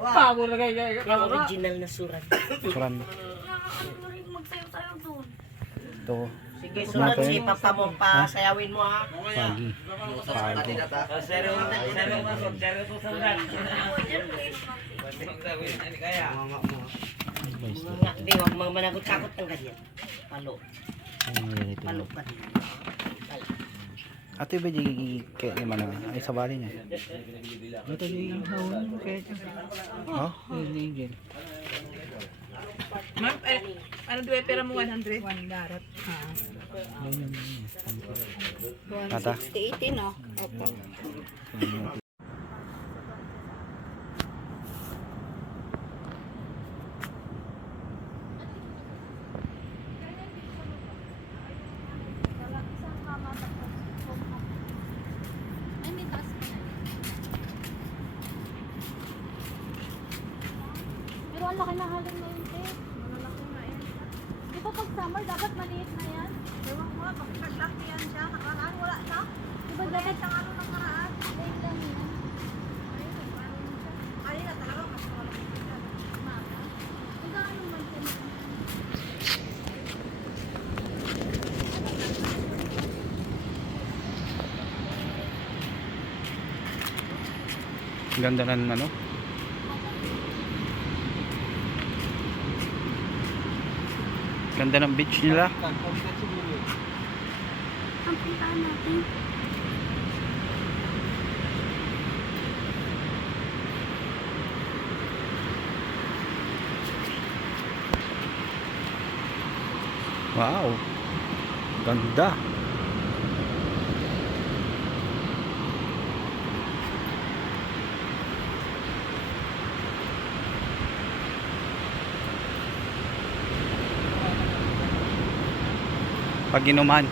Pabo na kayo. Yung original na surat. Suran. Magsayo-sayo doon. Ito. Sige, sunod si Papa mo pa. Sayawin mo ha. Pagi. Pagi. Hindi, huwag mga managot-kakot ng ganyan. Palo. Palo pa din. Ate ba di kaya naman na ay sabali niya. Ito yung hawon mo kaya. Oh, Hindi. Ma'am, ano diba pera mo 100? 1 darat. Ata. 60-80 no? Opo. Pero ang laki na halong na yun, te. Malalaki na yan. Di ba pag summer, dapat maliit na yan? Ewan ko nga, bakit kaslaki yan siya? Nakaraan, wala siya. Di ba dapat Ang ano nakaraan? maliit lang yan? Ayun na talaga, mas malaki siya. Mama. Kung gaano man siya. Ganda ng ano. Ganda ng beach nila. Ang puntaan natin. Wow. Ganda. Pag inuman.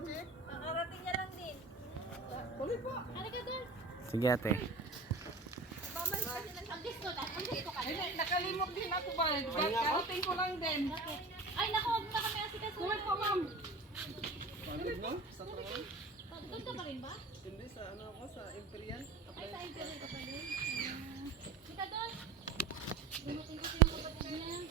Nakarating niya lang din. Halika doon. Sige ate. Ang gusto ka. Ang gusto ka. Nakalimot din ako ba? Karating ko lang din. Ay, naku, huwag na kami asikaso. Kulit po, ma'am. Doon ka pa rin ba? Hindi, sa ano ako, sa Imperial. Ay, sa internet ka pa rin. Halika doon. Dumating ko yung kapatid niya.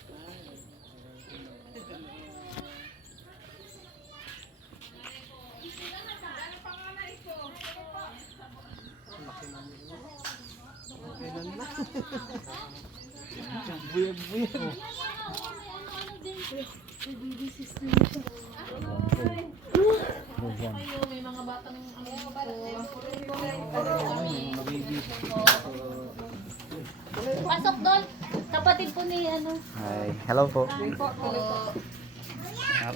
Kayo, may mga batang pasok doon. Kapatid po ni ano. Hi. Hello po.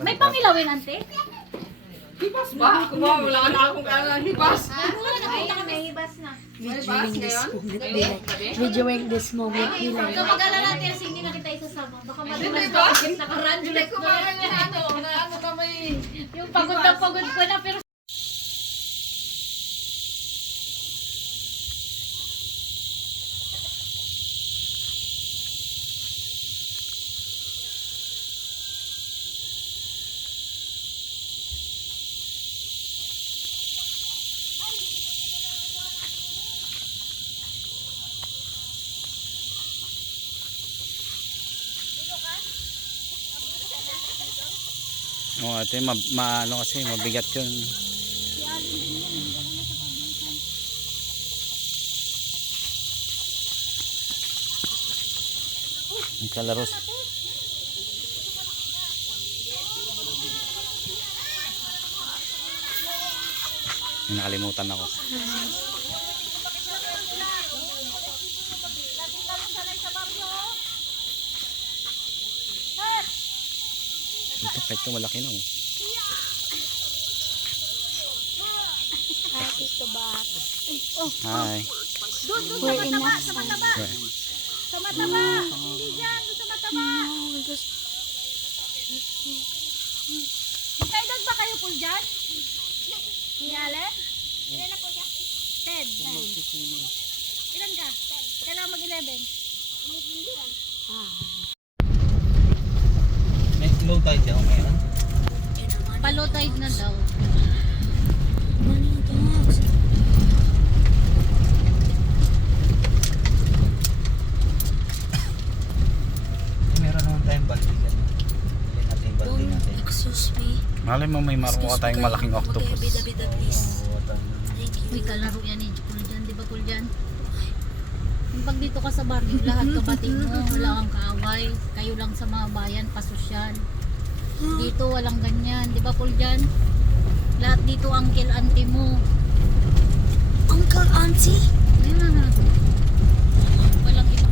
May pangilawin, ante? Hibas ba? Wala na akong hibas. Ay, may hibas na. Hibas ngayon? Videoing this moment. So, mag-alala natin kasi hindi na kita isasama. Baka Hindi madalas ba? ka Hindi naka-randulet ko ba yung ano ka may... Yung pagod na pagod ko na pero Oh, ate, ano kasi, mabigat yun. si Ali Ang kalaro. May nakalimutan ako. Ito kahit ito malaki na oh. Dito ba? Oh, Hi. doon sa We're in mataba, next sa mataba. Where? Sa mataba. Hindi dyan, doon sa mataba. Magkaedad ba kayo po dyan? Ni Allen? Ilan na po siya? 10. Ilan ka? 10. Kailangan mag-11. Mag-11. May low tide daw ngayon. Palo tide na daw. Meron naman tayong balde dyan. Bilhin natin yung balde natin. Excuse me. Malay mo may makuha tayong malaking octopus. Bida-bida please. Thank you. Uy, kalaro yan eh. Puljan, di ba Puljan? Yung pag dito ka sa barrio, lahat kabating mo, wala kang kaaway. Kayo lang sa mga bayan, pasosyal. Dito walang ganyan, di ba Puljan? Lahat dito uncle, auntie mo. Uncle, auntie? Ayan. Walang iba.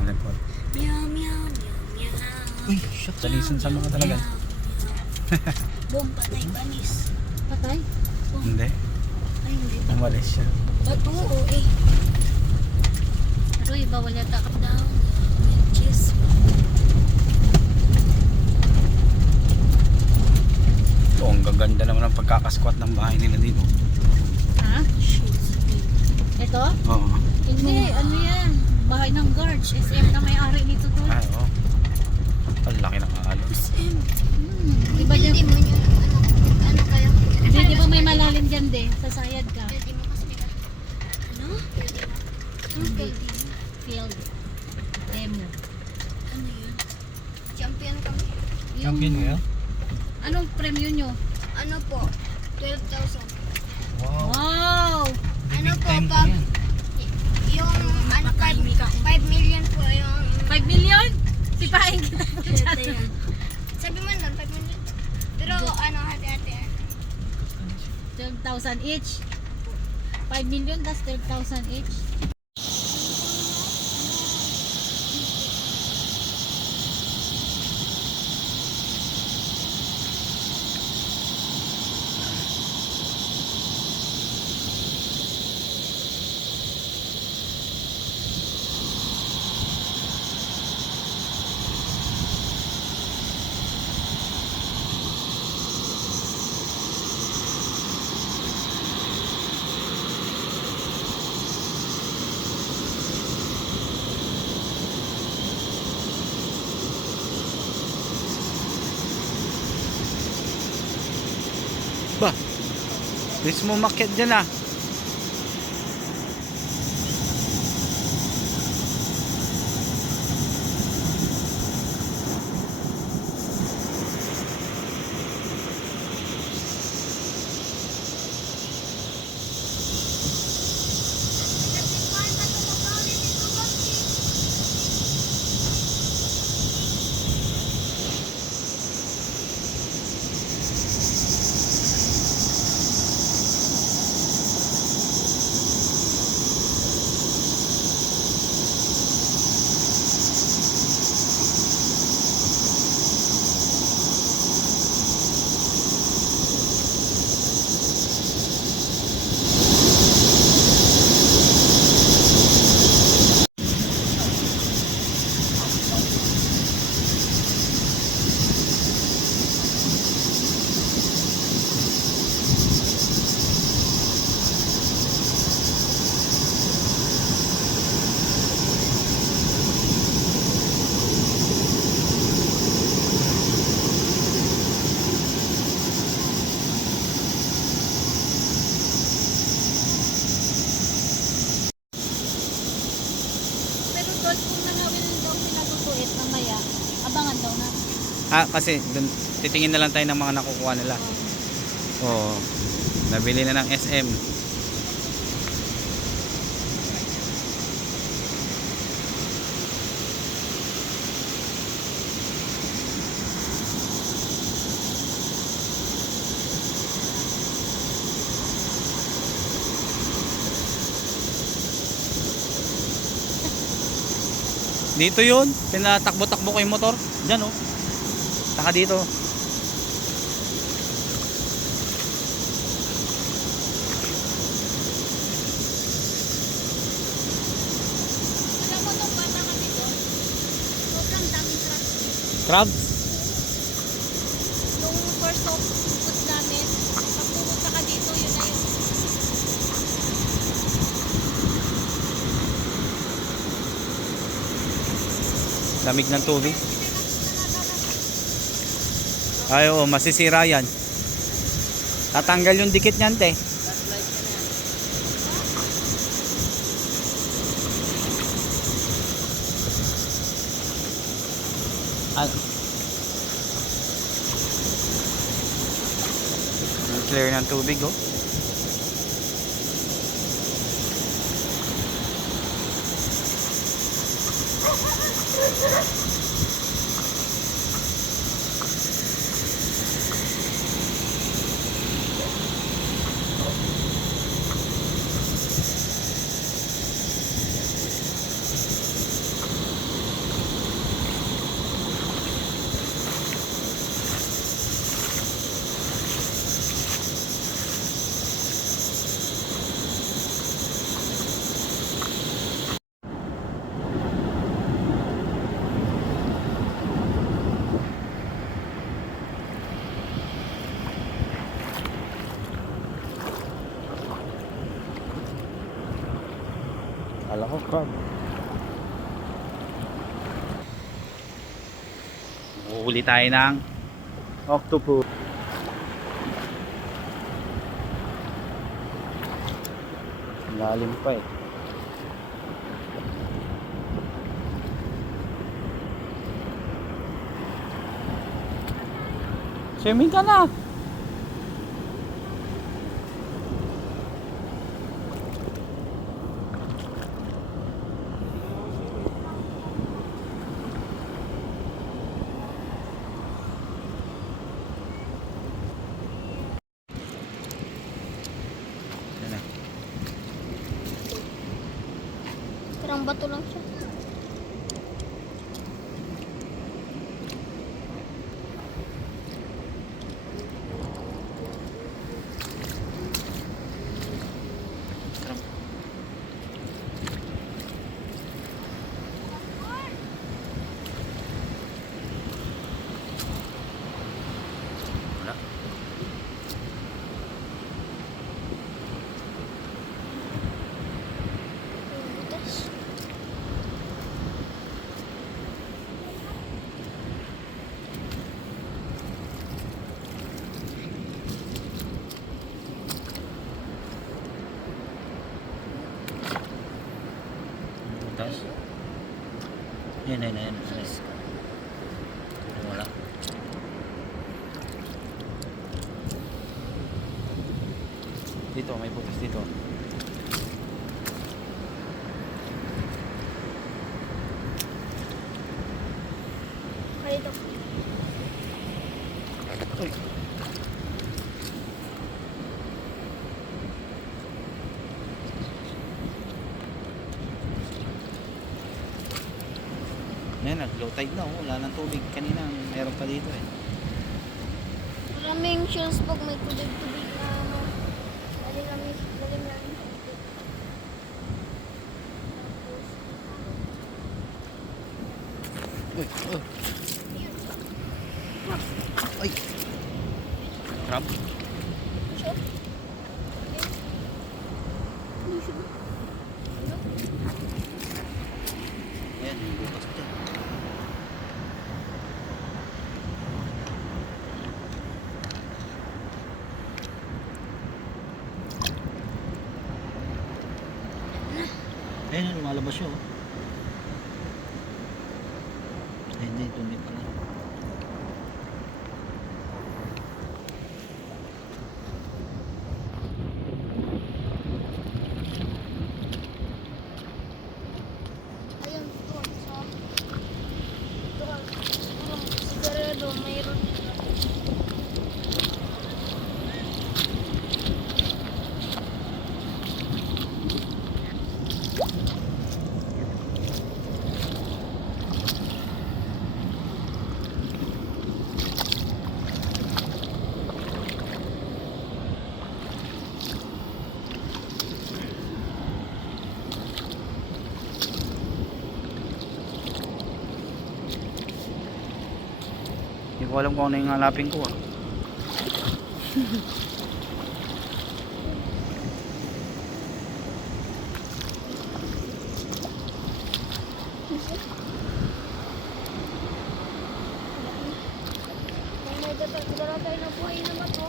Ano po? Meow, meow, meow, meow. Uy, shit. Dalisan sa mga talaga. Boom, patay panis. Patay? Hindi. Ay, hindi. Umalis siya. Ba't oo eh. Pero bawal yata ka. Down. Cheese. Oh, ang gaganda naman ang pagkakasquat ng bahay nila dito. Ha? Ito? Oo. Hindi, ano yan? Bahay ng guard. SM na may-ari nito to. Ay, oo. Ang laki ng alos. Di ba dyan? Hindi mo yun. Ano kayo? Hindi, di ba may malalim dyan de? Sa sayad ka. Pwede mo kasi ano? Hindi. Field. Demo. Ano yun? Champion kami. Champion ngayon? Anong premyo nyo? Ano po? 12,000. Wow. Wow! Ano po pag yung ano 5 million po yung 5 million? Sipahin kita po dyan. yan. Sabi man doon 5 million. Pero ano hati-hati. 12,000 each. 5 million tas 12,000 each. Ba? Mismo market dyan ah. Pero tol, kung nanawin daw sila tutuit mamaya, abangan daw na. Ah, kasi dun, titingin na lang tayo ng mga nakukuha nila. Oo. Nabili na ng SM. Dito yun. Pinatakbo-takbo ko yung motor. Diyan oh. Taka dito. Alam mo nung bata kami doon, sobrang daming crabs. Crabs. Nung first of food namin, pag pumunta ka dito, yun na yun. Lamig ng tubig. Ay, oo, masisira yan. Tatanggal yung dikit niyan, te. Clear ng tubig, oh. Kala ko crab. Uhuli tayo ng octopus. Lalim pa eh. Swimming ka na. Parang bato lang siya. Tapos, yan. Wala. Dito, may butas dito. Dito. Uy. Yan, nag-low tide na, oh. Wala nang tubig. Kanina, meron pa dito eh. Maraming shells pag may tubig-tubig na ano. Lagi namin. Ay! Crab? Siya? Ayan, may butas dyan. Ayan, lumalabas siya, oh. Ay, hindi, dumi pala. Ayun, doon sa... Doon. Sigurado, mayroon. ko alam kung ano yung hanapin ko ah. May dala tayo ng buhay naman to.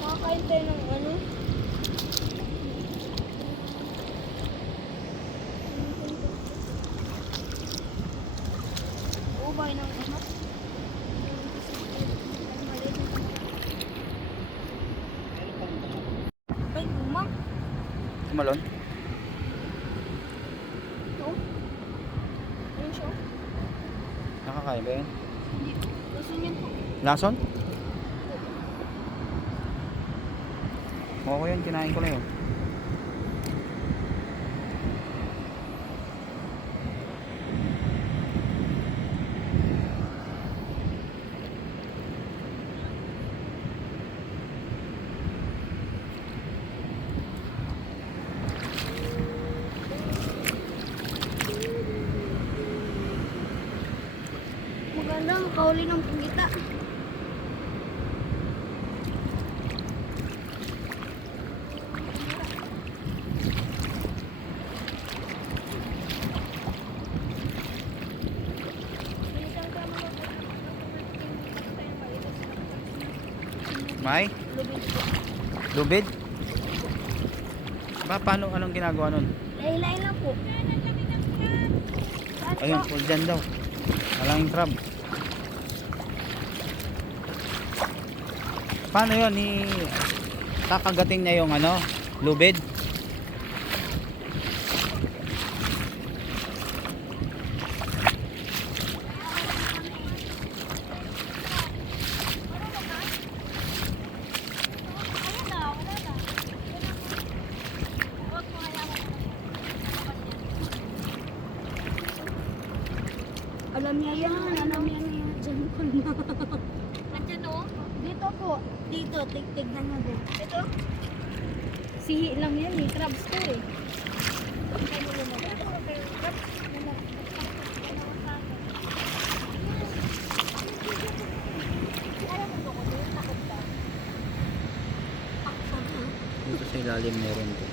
Makakain tayo ng ano. Buhay ng ano. Ay, gumang. Tumalon. Ito. Ayun siya. Nakakain ba yun? Hindi. Gusto niya to. Lason? Oo yun, kinain ko na yun. Maganda ang kauli ng pugita. May? Lubid? Ba, paano, anong ginagawa nun? Laylay lang po. Ayun, full dyan daw. Walang crab. Paano yun? Kakagating niya yung ano, lubid? Alam niya yan. Alam niya yan. Diyan ko na. Nandiyan o. Dito po. Dito. Tignan niya din. Ito. Sihi lang yan eh. Crabs to eh. Dito sa ilalim meron to.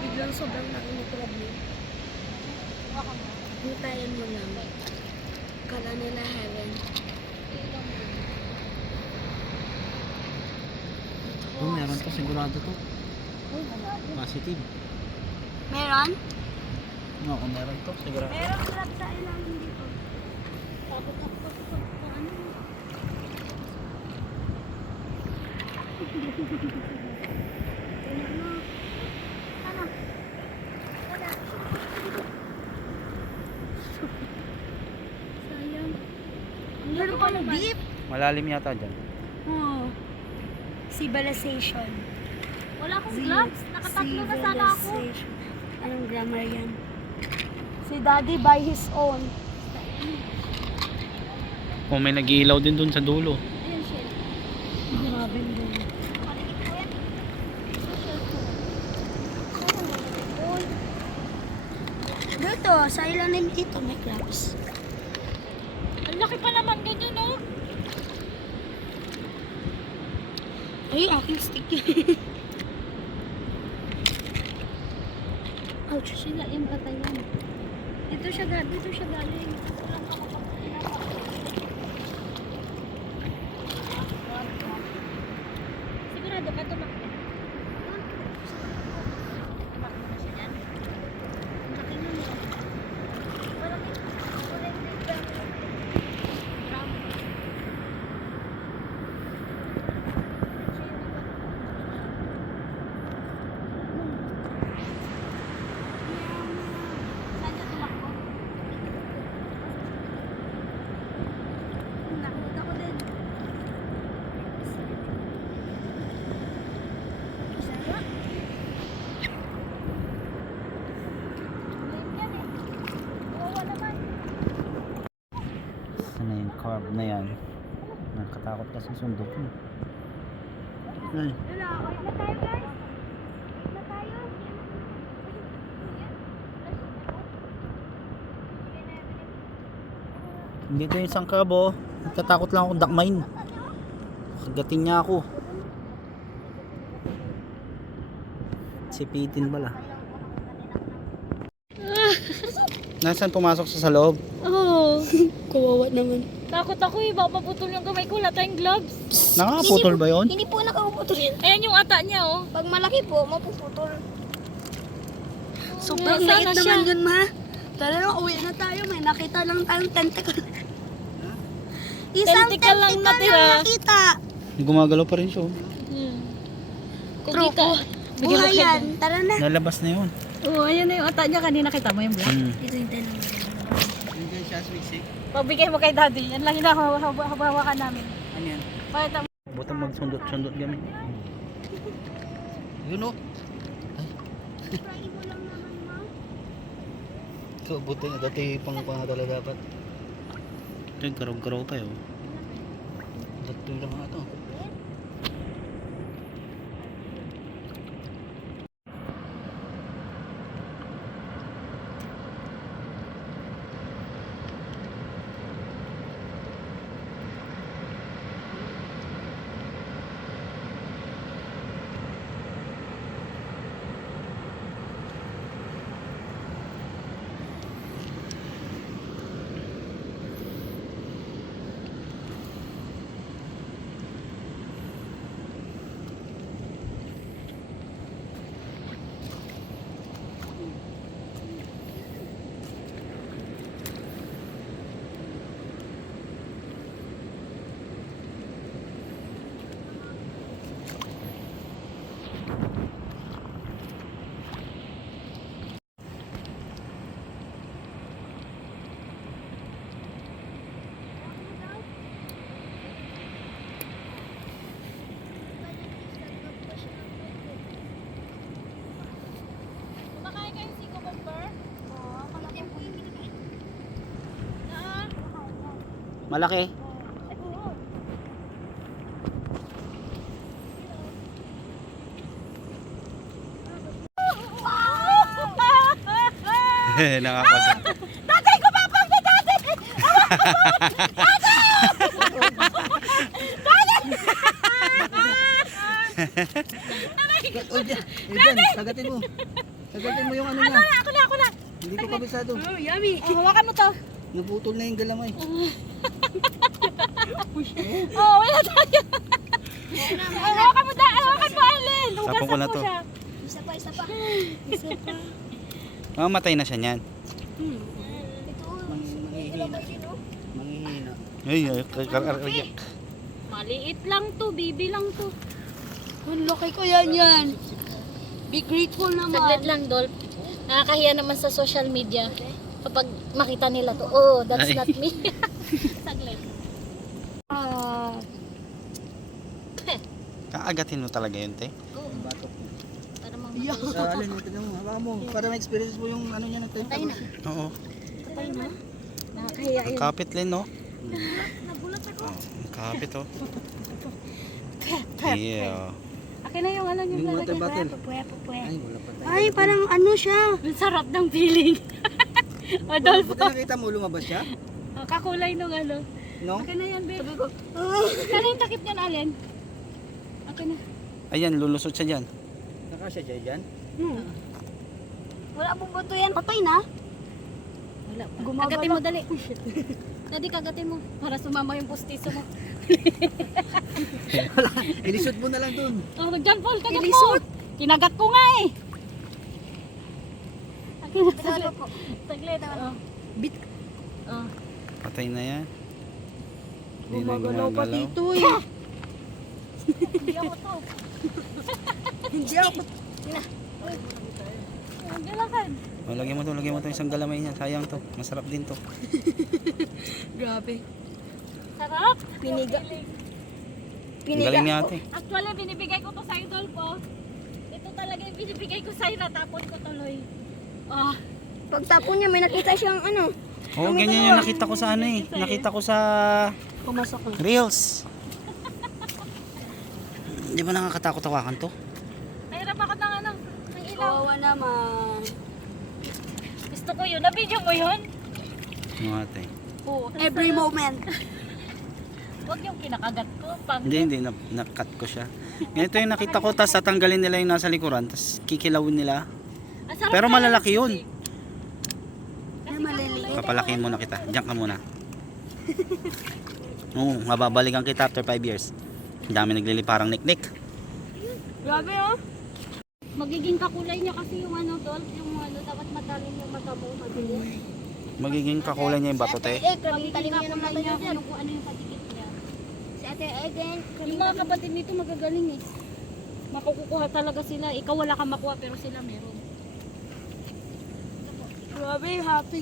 Biglang sobrang laki ng crab niya. Hintayin mo lang. Kala nila heaven. Oh, meron to, sigurado to. Positive. Meron? Oo, meron to, sigurado. Meron crab sa ilalim dito. Ano? Sayang. Meron pa na deep. Malalim yata dyan. Oh. Civilization. Wala akong gloves. Nakatatlo na sana ako. Civilization. Anong grammar yan? Si Daddy by his own. Kung may nag-iilaw din dun sa dulo. Ayun siya. Grabe din. Dito, sa ilalim dito may crabs. Ang laki pa naman ganyan o. Ay, aking stick. Ouch. Sila yung patayan. Dito siya galing. Walang kapapagpapinapa. Sigurado ka tumakbo. Tumakbo na siya dyan. Ang laki nun eh. Saan siya tumakbo? Nakita ko din. Saya. Ngayon yan eh. Kawawa naman. Ano yung carb na yan? Nakatakot kasi sundok yun. Ay, Wala, okay na tayo guys. Na tayo. Dito yung isang crab oh. Natatakot lang ako dakmain. Kagatin niya ako. Sipitin pala. Nasaan pumasok sa loob? Oo. Kawawa naman. Takot ako eh. Baka maputol yung kamay ko. Wala tayong gloves. Nakakaputol ba yun? Hindi po nakapuputol yan. Ayan yung ata niya oh. Pag malaki po, mapuputol. Sobrang Sana liit naman yun, ma. Tara na, uwi na tayo. May nakita lang tayong tentacle. Isang Tentacle lang natira. nakita. Gumagalaw pa rin siya oh. Kung True di ka. po. Buhay yan. Tara na. Lalabas na yun. Oo, ayan na yung ata niya. Kanina kita mo yung black. Ito yung tanong. Pabigay mo kay daddy. Yan lang yung hawakan namin. Ano yan? Pakita mo. Butang magsundot-sundot kami. Yun oh. Ito, buti nga dati pang pangatala dapat. Ito yung karong-karaw pa yun. Dati lang nga ito. Kumakain kayo siko bomber? Oo, malaki po yung binigay. Malaki. Nakakasa. Tatay ko pa pang tatay! Oh, dyan, sagatin mo. Sagatin mo yung ano na. Ako na! Hindi ko kabisado. Oh, yummy. Hawakan mo to. Naputol na yung galamay. Oo, wala tayo. Hawakan mo Allen. Sapong ko na to. Siya. Isa pa. Isa pa. Mamatay na siya niyan. Ito. Manghihina. Ay, Maliit lang to, baby lang to. Ang laki ko yan. Be grateful Saglit naman. lang, Dolph. Nakakahiya naman sa social media kapag makita nila to. Oh, that's Ay. not me. Saglit. Kaagatin mo talaga yun, te. Oo. Para Yeah. mamatay. Alin mo, tignan mo. Hawakan mo. Para ma-experience mo yung ano niya nagtayo. Patay na. Oo. Patay na. Nakakahiya Ang yun. kapit, Len, no? Nagulat ako. Oh, ang kapit, oh. Yeah. Akin na yung ano yung lalagay. Pupuya. Ay, wala pa tayo. Ay, parang ano siya. Ang sarap ng feeling. Adolfo. Buti nakita mo, lumabas siya? Oh, kakulay nung ano. No? Akin na yan, babe. Sana yung takip niyan, Allen. Akin na. Ayan, lulusot siya dyan. Nakasya siya dyan? Wala pong buto yan. Patay na. Wala pa. Gumagalaw. Kagatin mo, dali. Daddy, kagatin mo. Para sumama yung pustiso mo. Ilisot mo na lang dun. Oh, dyan, Paul, kagat mo. Ilisot? Kinagat ko nga eh. Akin na, saglit. po. Saglit. Oh. Bit. Oh. Patay na yan. Hindi na Gumagalaw pa gumagalaw. dito eh. Hindi ako to. Hindi ako. Ang galakan. Oh, lagyan mo to isang galamay niya. Sayang to. Masarap din to. Grabe. Sarap. Piniga. Ang galing niya ate. Actually, binibigay ko to sa Dolpho. Ito talaga yung binibigay ko sa'yo. Natapon ko tuloy. Ah. Pagtapon niya, may nakita siyang ano. Oo, ganyan yung nakita ko sa ano eh. Nakita ko sa Pumasok na. Reels. Di ba nakakatakot hawakan to? Nahirap ako ng ano. Ng ilaw. Kawawa naman. Gusto ko yun. Na-video mo yun? Ano ate? po. Every moment. Huwag yung kinakagat ko. Pang Hindi, nakat ko siya. Ganito yung nakita ko, tapos tatanggalin nila yung nasa likuran, tapos kikilawin nila. Pero malalaki yun. Maliliit. Papalakihin muna kita. Diyan ka muna. Oo, mababalikan kita after 5 years. Ang dami naglili parang niknik. Grabe oh. Magiging kakulay niya kasi yung ano, Dol, yung ano, dapat matalim yung mata mo. Madilim. Magiging kakulay niya yung batote. Grabe talim Magiging niya ng kakulay mata niya niya. kung ano yung patikit niya. Si Ate Egen. Yung mga kapatid nito magagaling eh. Makukuha talaga sila. Ikaw wala kang makuha pero sila meron. Grabe, happy.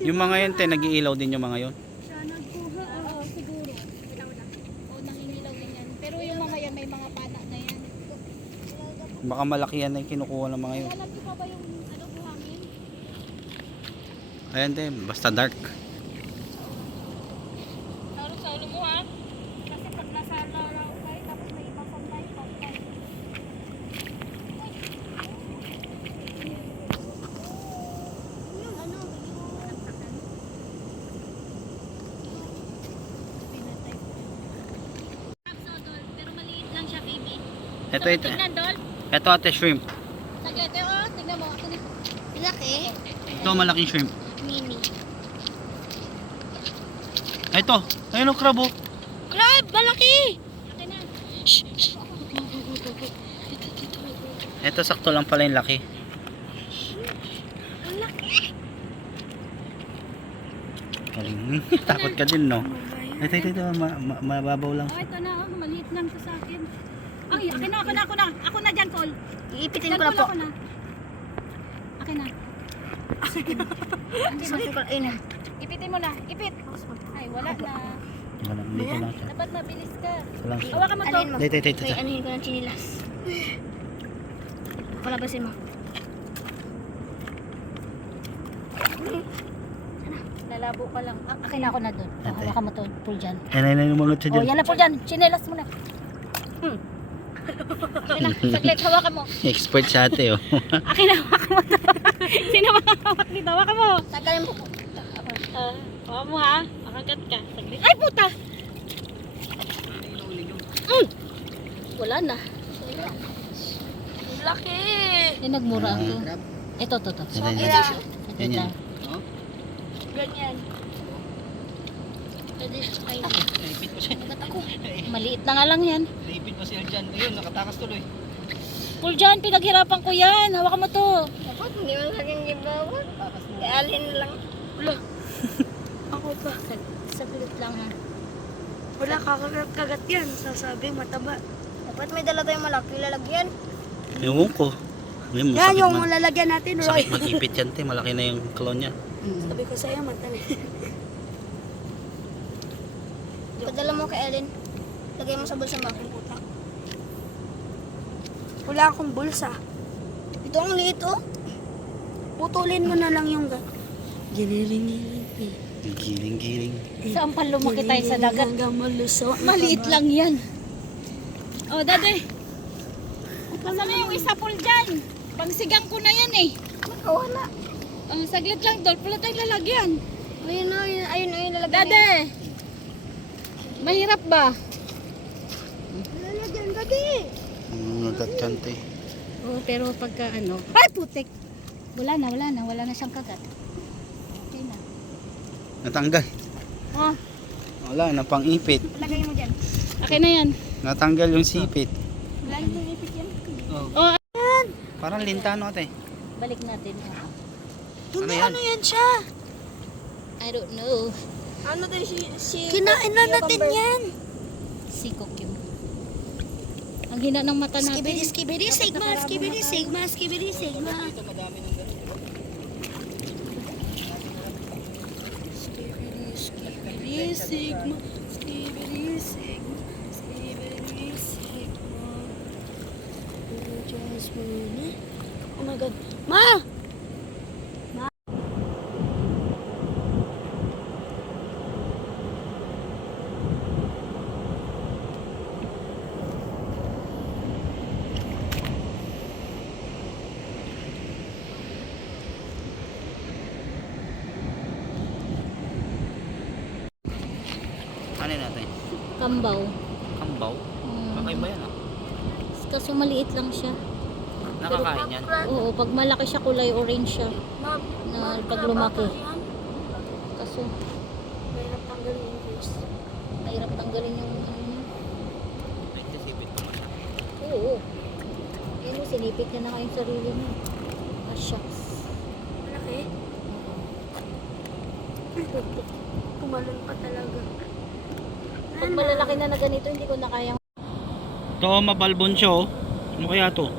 Yung mga yun, te, nag-iilaw din yung mga yun. Siya nagkuha. Oo, siguro. Oo, nangingilaw din yan. Pero yung mga yan, may mga pana na yan. Baka malaki yan na yung kinukuha ng mga yun. Alam niyo pa ba yung ano buhangin? Ayan, te, basta dark. Sarap sa ulo mo ha? Kasi pag nasa laraw kayo, tapos may ibang pantay. Yung ano, yung saksakan. Pinatay. Pero maliit lang siya, baby. Ito, ito. Tignan, Dol. Ito, ate, shrimp. Saglit, oh. Tignan mo. Ako na. Laki. Ito, malaking shrimp. Mini. Ito, ayun o, crab, oh. Crab, malaki. Akin na. Ito, sakto lang pala yung laki. Galing. Takot ka din, no? Ito, mababaw lang. Oh, ito na. Oh, maliit lang to sa akin. Ay, akin na, ako na. Ako na dyan, Col. Iipitin Dyan, ko na Col, po. ako na. Akin na. Iipitin ko na. Ipitin mo na. Ipit. Ay, wala na. Wala, dito lang siya. Dapat mabilis ka. Ito lang siya. Hawakan mo to. Alin mo? Dito. Wait, anuhin ko ng chinilas. Palabasin mo. Lalabo ka lang. Akin na ako na doon. Ate. Hawakan mo to. Pull dyan. Ayan, yung mga siya Oh, dyan. yan na pull dyan. Chinelas mo na. Akin na. Saglit. Hawakan mo. Expert sa ate, oh. Akin na. Hawakan mo to. Sino makakawak dito? Hawakan mo. Tagalin mo po. Hawakan mo ha. Makagat ka. Saglit. Ay, puta! Wala na. Laki. Yung nagmura ako. Ito. Ganyan. Ganyan. Ganyan. Ay, Naipit mo siya. maliit na nga lang yan. Naipit mo siya dyan. Ayun, nakatakas tuloy. Pull dyan, pinaghirapan ko yan. Hawakan mo to. Dapat hindi mo laging gibawat. Kaya alin lang. Wala. Ako pa. Saglit lang ha. Wala, kakagat yan. Sasabi, mataba. Dapat may dala tayong malaki lalagyan. Ewan ko. Ngayon, Yan masakit yung man. lalagyan natin, Roy. Sakit mag-ipit yan, te. Malaki na yung claw niya. Sabi ko sa'yo, matali. Padala mo kay Ellen. Lagay mo sa bulsa mo. Wala akong bulsa. Ito ang liit, oh. Putulin mo na lang yung Giling-giling. Saan pa lumaki tayo sa dagat? Maliit lang yan. Oh, dade. Nasaan na yung isa pull dyan? Pangsigang ko na yan eh. Nakawala. Saglit lang, Dol. Pala tayo lalagyan. Ayun na, ayun lalagyan. Dade! Mahirap ba? Lalagyan, dade. Nagatyan, te. Oo, pero pagka ano... Ay, putik! Wala na siyang kagat. Okay na. Natanggal. Oh, Wala na pang ipit. Lagay mo dyan. okay na yan. Natanggal yung sipit. Wala yung ipit yan. Oh, Parang lintano, te. balik natin. Ano yan? yan siya? I don't know. Ano tayo si kinain na natin yan. Sikok yun. Ang hina ng mata natin. Skibidi, sigma, skibidi, sigma, skibidi, sigma. Skibidi, sigma, skibidi, sigma, skibidi, sigma. Just wanna... Oh my God. Ma! Ano natin? Kambaw. Kambaw? Kakaiba yan ah. Kaso maliit lang siya. Nakakain yan. Oo, pag malaki siya kulay orange siya. Na pag lumaki. Kaso Mahirap tanggalin yung face. mahirap tanggalin yung ano niya. Ay, sisipit ko masya. Oo. Ayun o, sinipit niya na nga yung sarili niya. Ah, shucks. Malaki. Kumalon pa talaga. Pag malalaki na ganito, hindi ko na kayang. Ito, mabalbon siya oh. Ano kaya to?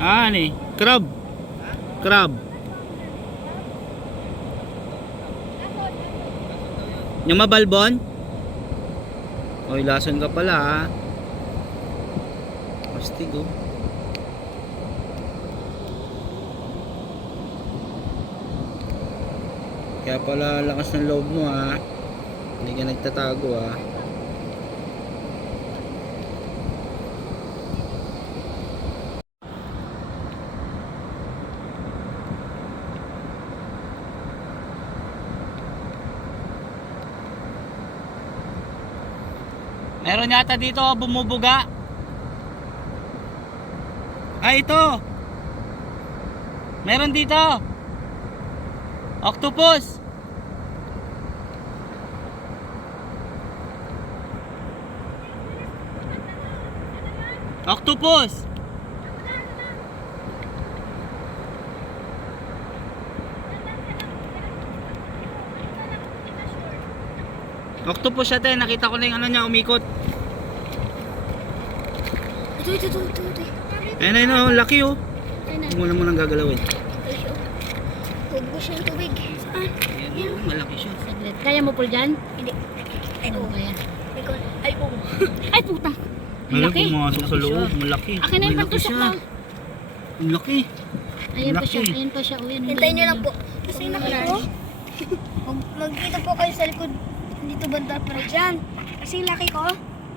Ah, ano eh? Crab. Crab. Yung mabalbon? Oy, lason ka pala ha. Astig oh. Kaya pala lakas ng loob mo ha. Hindi ka nagtatago ha. Meron yata dito bumubuga. Ay, ito. Meron dito. Octopus. Octopus. Octopus siya tayo. Nakita ko na yung ano niya umikot. Ito. Ayun, ayun, oh, laki oh. Ayun na. Huwag mo na munang gagalawin. Huwag mo siyang tubig. Saan? Ayan, oh, malaki siya. Saglit. Kaya mo po dyan? Hindi. Ano kaya? Ikaw. Ay, oo. Ay, puta. Ang Malaki, laki. pumasok sa loob. Malaki. Akin na yung Malaki pagtusok siya. mo. Ang laki. Ayan pa Laki. siya. Ayan pa siya. Uy, Hintayin nyo lang po. Kasi nakita. Magkita po kayo sa likod. Dito banda pa rin. Diyan. Kasi laki ko.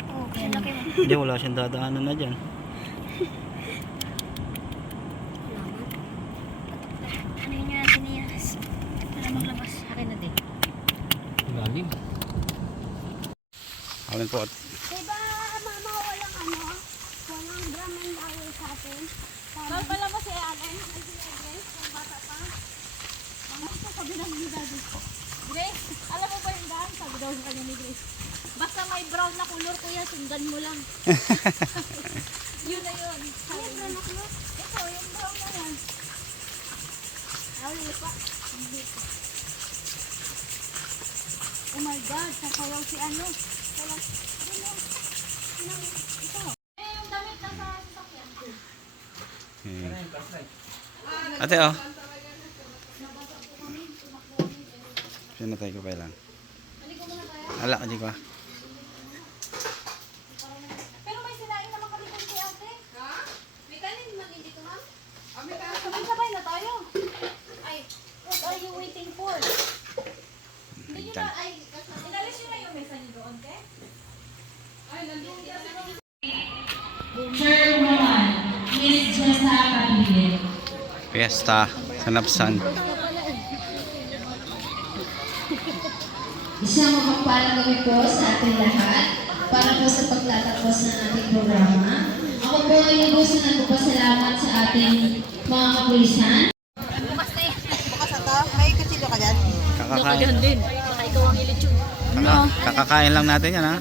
Oo, kasi laki mo. Hindi, wala siyang dadaanan na dyan. Ano yun yung siniyas? Para maglabas. Akin na din. Galing. Amin po. Diba, mama, walang walang drum and bawal sa atin. Mahal pala mo si Allen. Ay, si Grace. Yung bata pa. Mga ito, sabi na ni Daddy. Grace, alam mo ba yung daan? Sabi daw sa kanya ni Grace. Basta may brown na kulor, kuya, sundan mo lang. Yun na yun. Ano yung brown na kulot? Ito, yung brown na yan. Huli pa. Oh my God, sasayaw si ano. Wala. Ito. Eh, yung damit na sa sasakyan. Ate oh. Pinatay ko pa lang. Ala, hindi ko. Pero may sinain naman kami kung si ate. Ha? May kanin man din dito, ma'am. Amiga. Sabay-sabay na tayo. Ay, what are you waiting for? Hindi nyo na, ay, inalis nyo na yung mesa nyo doon, okay? Ay, nandun yan. Fiesta sa Napsan. Isang mapagpalang gabi po sa ating lahat para po sa pagtatapos ng ating programa. Ako po ay gusto na nagpapasalamat sa ating mga kapulisan. Kakakain. din. Baka ikaw ang ilitsyon. Kakakain lang natin yan ha.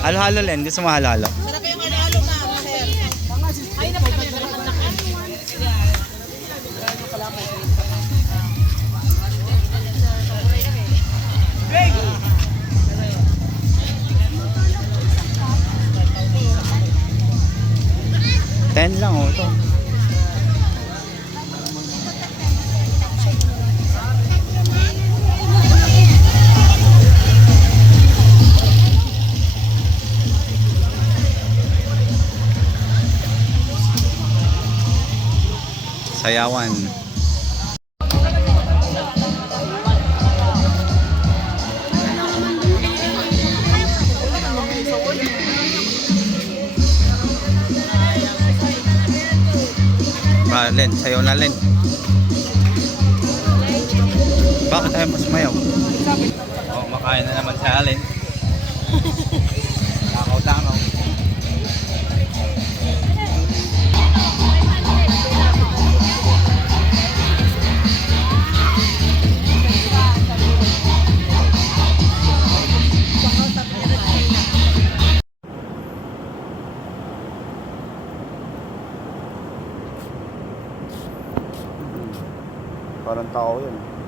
Halo-halo Len. Gusto mo halo-halo? Ten lang oh ito. Sayawan. Len, sayaw na Len. Bakit tayo mas mayaw? Oh, makain na naman si Alin. Takaw-takaw. Parang tao yun.